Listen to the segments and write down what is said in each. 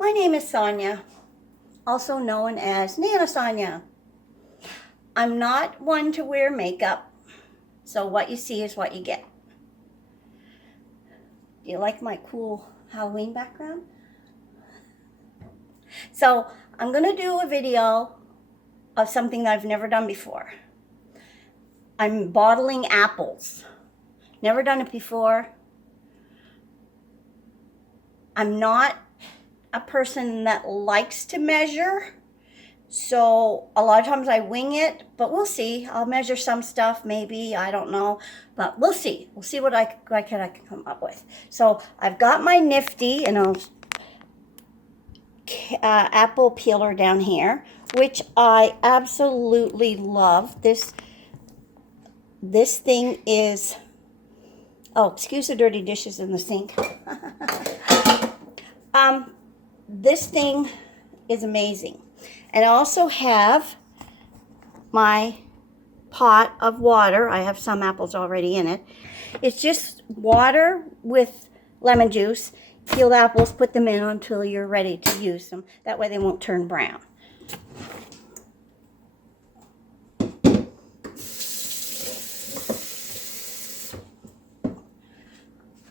My name is Sonia, also known as Nanna Sonia. I'm not one to wear makeup, so what you see is what you get. Do you like my cool Halloween background? So I'm going to do a video of something that I've never done before. I'm bottling apples. Never done it before. I'm not a person that likes to measure, so a lot of times I wing it, but we'll see. I'll measure some stuff, maybe, I don't know, but we'll see. We'll see what I can come up with. So I've got my Nifty and a apple peeler down here, which I absolutely love. This thing is, oh, excuse the dirty dishes in the sink. This thing is amazing. And I also have my pot of water. I have some apples already in it. It's just water with lemon juice. Peeled apples, put them in until you're ready to use them. That way they won't turn brown.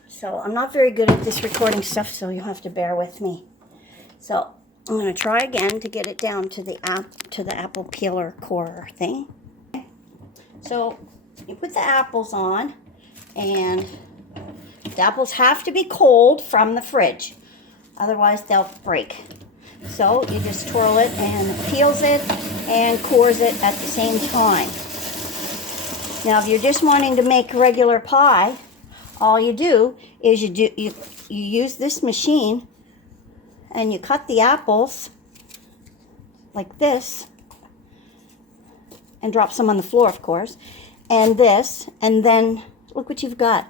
So I'm not very good at this recording stuff, so you'll have to bear with me. So I'm going to try again to get it down to the apple peeler core thing. So you put the apples on, and the apples have to be cold from the fridge, otherwise they'll break. So you just twirl it and it peels it and cores it at the same time. Now if you're just wanting to make regular pie, all you do is you use this machine and you cut the apples like this and drop some on the floor, of course, and this, and then look what you've got.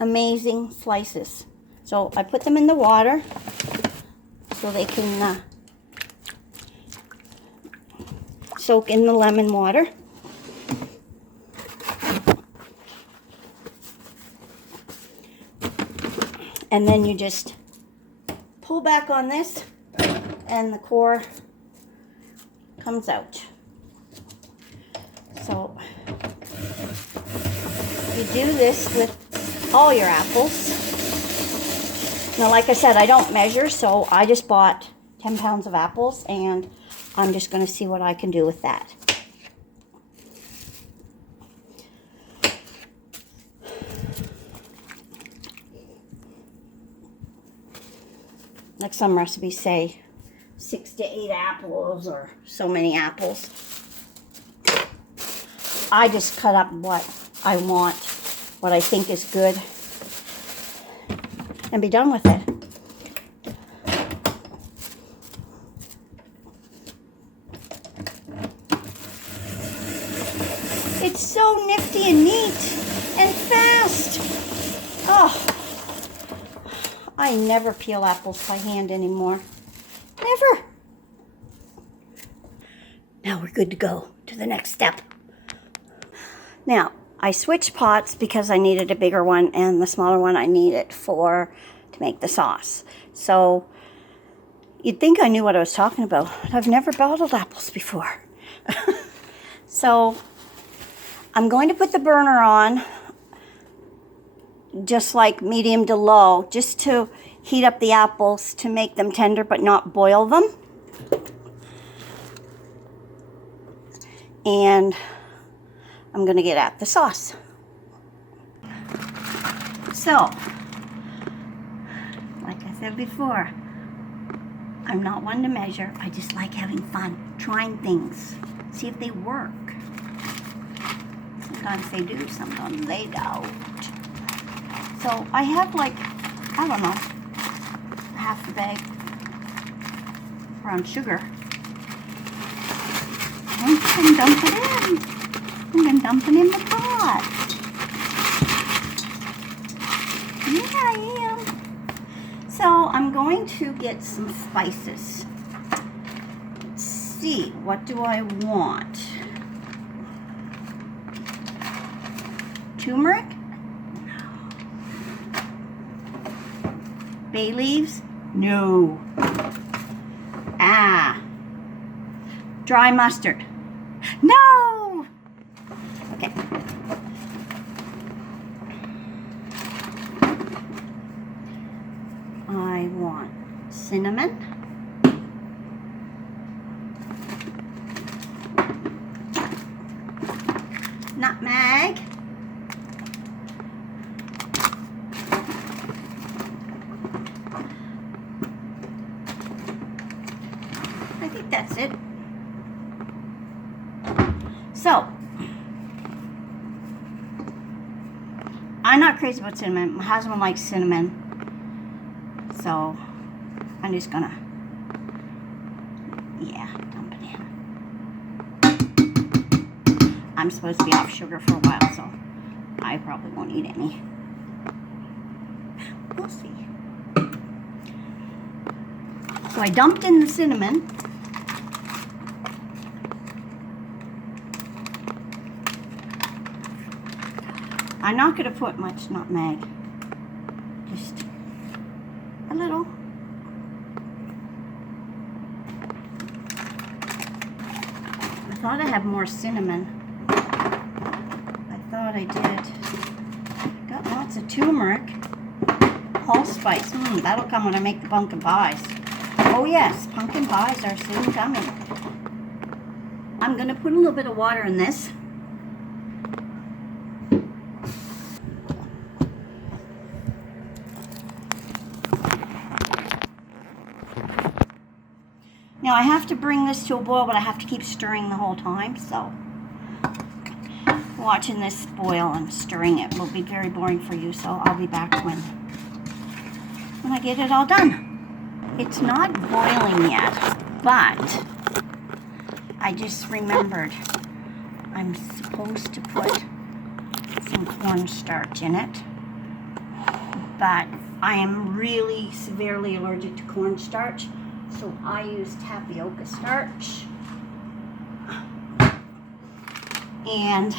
Amazing slices. So I put them in the water so they can soak in the lemon water. And then you just pull back on this and the core comes out. So you do this with all your apples. Now, like I said, I don't measure, so I just bought 10 pounds of apples, and I'm just going to see what I can do with that. Like some recipes say 6 to 8 apples or so many apples. I just cut up what I want, what I think is good, and be done with it. It's so nifty and neat and fast. Oh, I never peel apples by hand anymore. Never. Now we're good to go to the next step. Now, I switched pots because I needed a bigger one, and the smaller one I needed to make the sauce. So you'd think I knew what I was talking about. I've never bottled apples before. So I'm going to put the burner on just like medium to low, just to heat up the apples to make them tender but not boil them. And I'm going to get at the sauce. So, like I said before, I'm not one to measure. I just like having fun, trying things, see if they work. Sometimes they do, sometimes they don't. So I have, like, I don't know, half the bag brown sugar. I'm going to dump it in. I'm going to dump it in the pot. Yeah, I am. So I'm going to get some spices. Let's see, what do I want? Turmeric? Bay leaves? No. Yeah. Dry mustard. No! Okay. I want cinnamon. Nutmeg. I think that's it. So, I'm not crazy about cinnamon. My husband likes cinnamon. So, I'm just gonna, yeah, dump it in. I'm supposed to be off sugar for a while, so I probably won't eat any. We'll see. So I dumped in the cinnamon. I'm not going to put much nutmeg, just a little. I thought I had more cinnamon. I thought I did. Got lots of turmeric, allspice. That'll come when I make the pumpkin pies. Oh yes, pumpkin pies are soon coming. I'm going to put a little bit of water in this. Now I have to bring this to a boil, but I have to keep stirring the whole time, so watching this boil and stirring it will be very boring for you, so I'll be back when I get it all done. It's not boiling yet, but I just remembered I'm supposed to put some cornstarch in it, but I am really severely allergic to cornstarch. So I use tapioca starch, and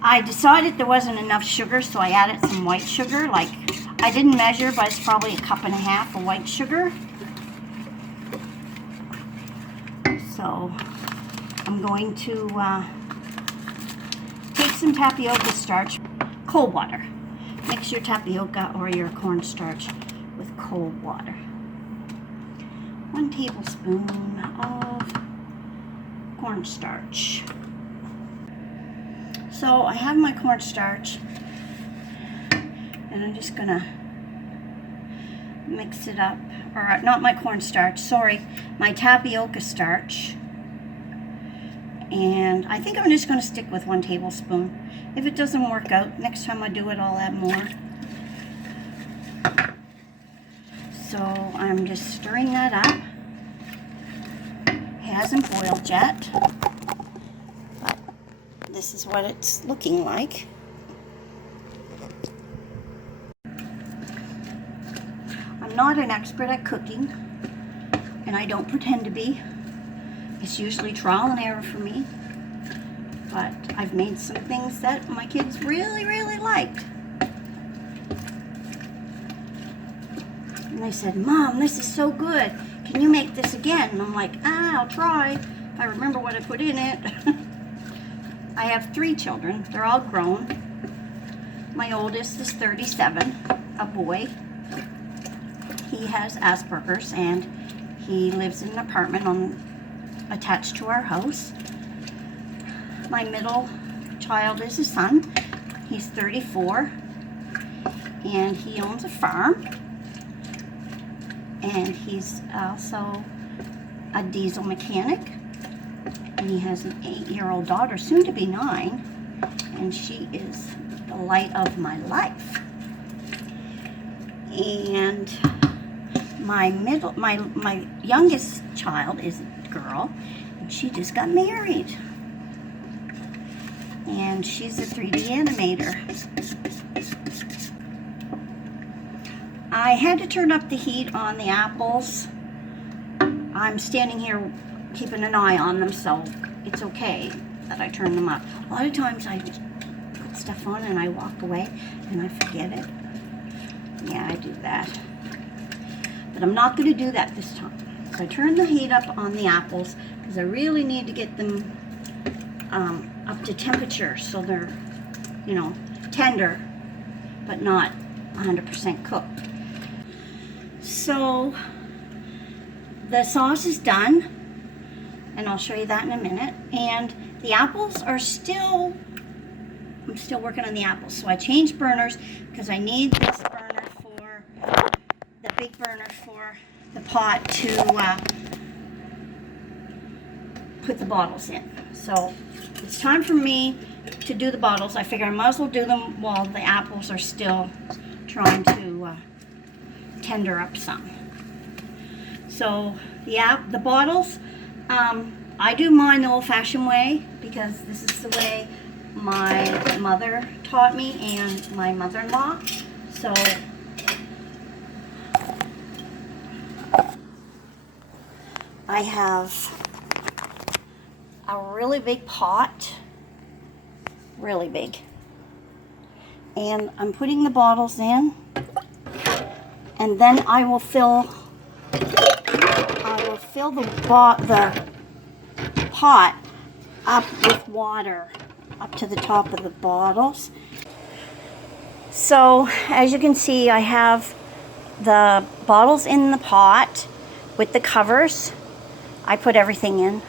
I decided there wasn't enough sugar, so I added some white sugar. Like, I didn't measure, but it's probably 1.5 cups of white sugar. So I'm going to take some tapioca starch, cold water. Mix your tapioca or your cornstarch with cold water. 1 tablespoon of cornstarch. So I have my cornstarch, and I'm just gonna mix it up, or not my cornstarch, sorry, my tapioca starch. And I think I'm just gonna stick with 1 tablespoon. If it doesn't work out, next time I do it, I'll add more. So I'm just stirring that up. It hasn't boiled yet, but this is what it's looking like. I'm not an expert at cooking, and I don't pretend to be. It's usually trial and error for me, but I've made some things that my kids really, really liked. And they said, "Mom, this is so good. Can you make this again?" And I'm like, I'll try if I remember what I put in it. I have 3 children. They're all grown. My oldest is 37, a boy. He has Asperger's, and he lives in an apartment attached to our house. My middle child is a son. He's 34, and he owns a farm. And he's also a diesel mechanic, and he has an 8-year-old daughter, soon to be 9, and she is the light of my life. And my youngest child is a girl, and she just got married, and she's a 3D animator. I had to turn up the heat on the apples. I'm standing here keeping an eye on them, so it's okay that I turn them up. A lot of times I put stuff on and I walk away and I forget it. Yeah, I do that. But I'm not going to do that this time. So I turned the heat up on the apples because I really need to get them up to temperature so they're, you know, tender, but not 100% cooked. So the sauce is done, and I'll show you that in a minute. And the apples are still, I'm still working on the apples. So I changed burners because I need this burner for, the big burner for the pot to put the bottles in. So it's time for me to do the bottles. I figure I might as well do them while the apples are still trying to tender up some. So the bottles, I do mine the old-fashioned way because this is the way my mother taught me and my mother-in-law. So I have a really big pot, really big, and I'm putting the bottles in, and then I will fill the pot up with water up to the top of the bottles. So as you can see, I have the bottles in the pot with the covers. I put everything in,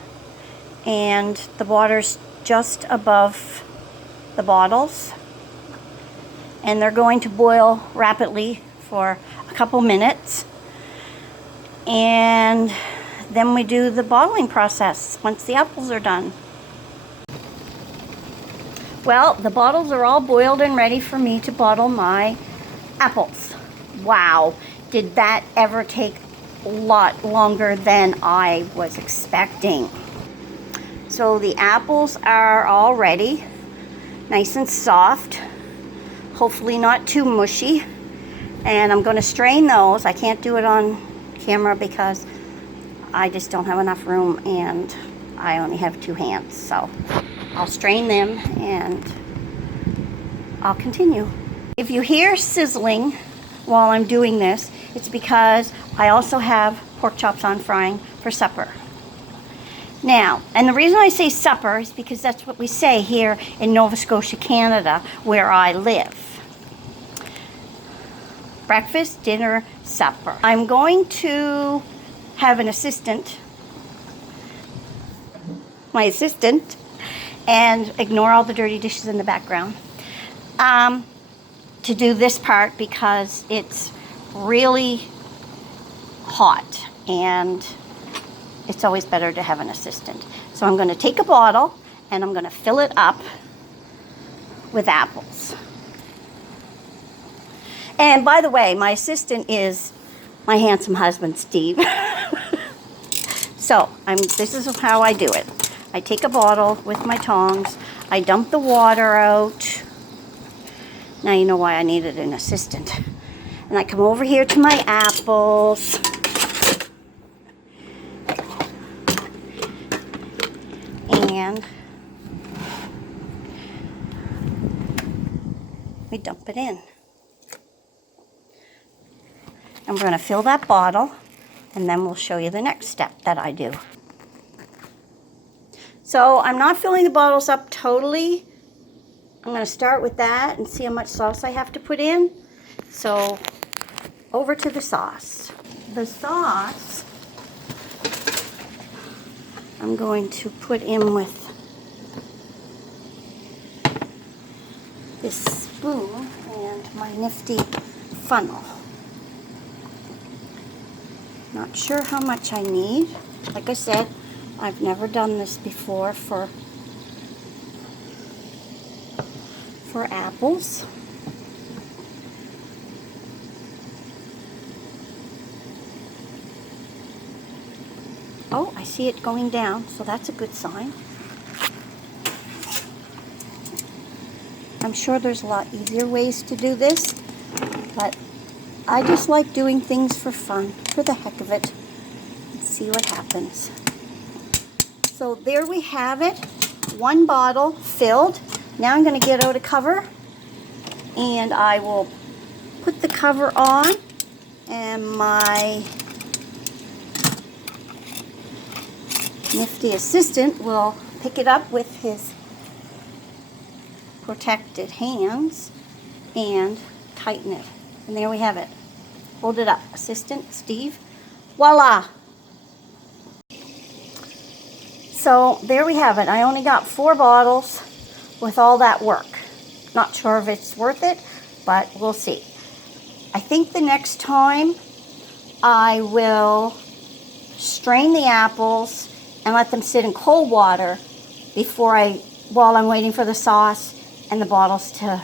and the water's just above the bottles, and they're going to boil rapidly for a couple minutes, and then we do the bottling process once the apples are done. Well, the bottles are all boiled and ready for me to bottle my apples. Wow, did that ever take a lot longer than I was expecting. So the apples are all ready, nice and soft, hopefully not too mushy. And I'm going to strain those. I can't do it on camera because I just don't have enough room and I only have 2 hands. So I'll strain them and I'll continue. If you hear sizzling while I'm doing this, it's because I also have pork chops on frying for supper. Now, and the reason I say supper is because that's what we say here in Nova Scotia, Canada, where I live. Breakfast, dinner, supper. I'm going to have an assistant, my assistant, and ignore all the dirty dishes in the background, to do this part because it's really hot and it's always better to have an assistant. So I'm going to take a bottle and I'm going to fill it up with apples. And by the way, my assistant is my handsome husband, Steve. So this is how I do it. I take a bottle with my tongs. I dump the water out. Now you know why I needed an assistant. And I come over here to my apples. And we dump it in. And we're going to fill that bottle, and then we'll show you the next step that I do. So I'm not filling the bottles up totally. I'm going to start with that and see how much sauce I have to put in. So over to the sauce. The sauce I'm going to put in with this spoon and my Nifty funnel. Not sure how much I need. Like I said, I've never done this before for apples. Oh, I see it going down, so that's a good sign. I'm sure there's a lot easier ways to do this, but I just like doing things for fun, for the heck of it, and see what happens. So there we have it, 1 bottle filled. Now I'm going to get out a cover, and I will put the cover on, and my Nifty assistant will pick it up with his protected hands and tighten it. And there we have it. Hold it up. Assistant, Steve. Voila! So there we have it. I only got 4 bottles with all that work. Not sure if it's worth it, but we'll see. I think the next time I will strain the apples and let them sit in cold water while I'm waiting for the sauce and the bottles to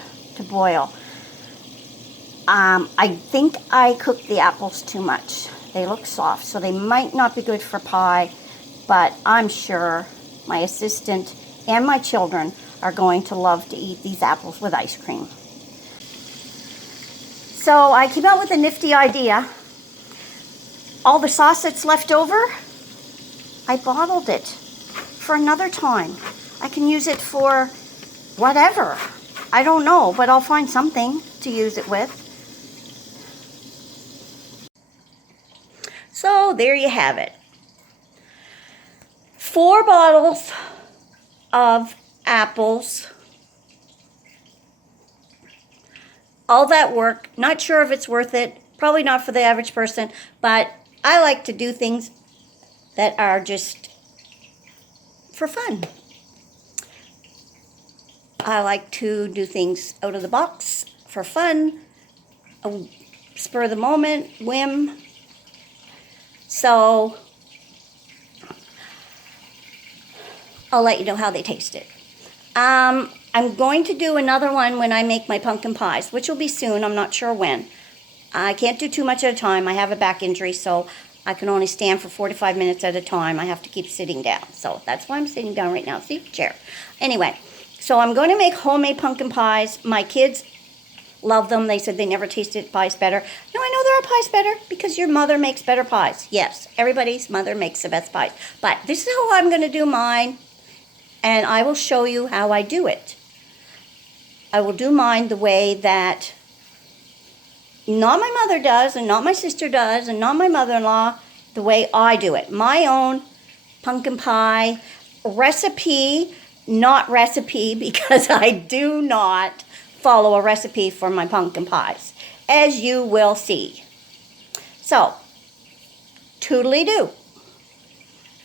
boil. I think I cooked the apples too much. They look soft, so they might not be good for pie, but I'm sure my assistant and my children are going to love to eat these apples with ice cream. So I came out with a nifty idea. All the sauce that's left over, I bottled it for another time. I can use it for whatever. I don't know, but I'll find something to use it with. So there you have it. 4 bottles of apples. All that work. Not sure if it's worth it. Probably not for the average person, but I like to do things that are just for fun. I like to do things out of the box for fun, a spur of the moment, whim. So I'll let you know how they taste it. I'm going to do another one when I make my pumpkin pies, which will be soon. I'm not sure when. I can't do too much at a time. I have a back injury, so I can only stand for 45 minutes at a time. I have to keep sitting down. So that's why I'm sitting down right now. See? Chair. Anyway, so I'm going to make homemade pumpkin pies. My kids love them. They said they never tasted pies better. No, I know there are pies better because your mother makes better pies. Yes, everybody's mother makes the best pies. But this is how I'm going to do mine, and I will show you how I do it. I will do mine the way that not my mother does, and not my sister does, and not my mother-in-law, the way I do it. My own pumpkin pie recipe, not recipe, because I do not follow a recipe for my pumpkin pies, as you will see. So, toodly-doo.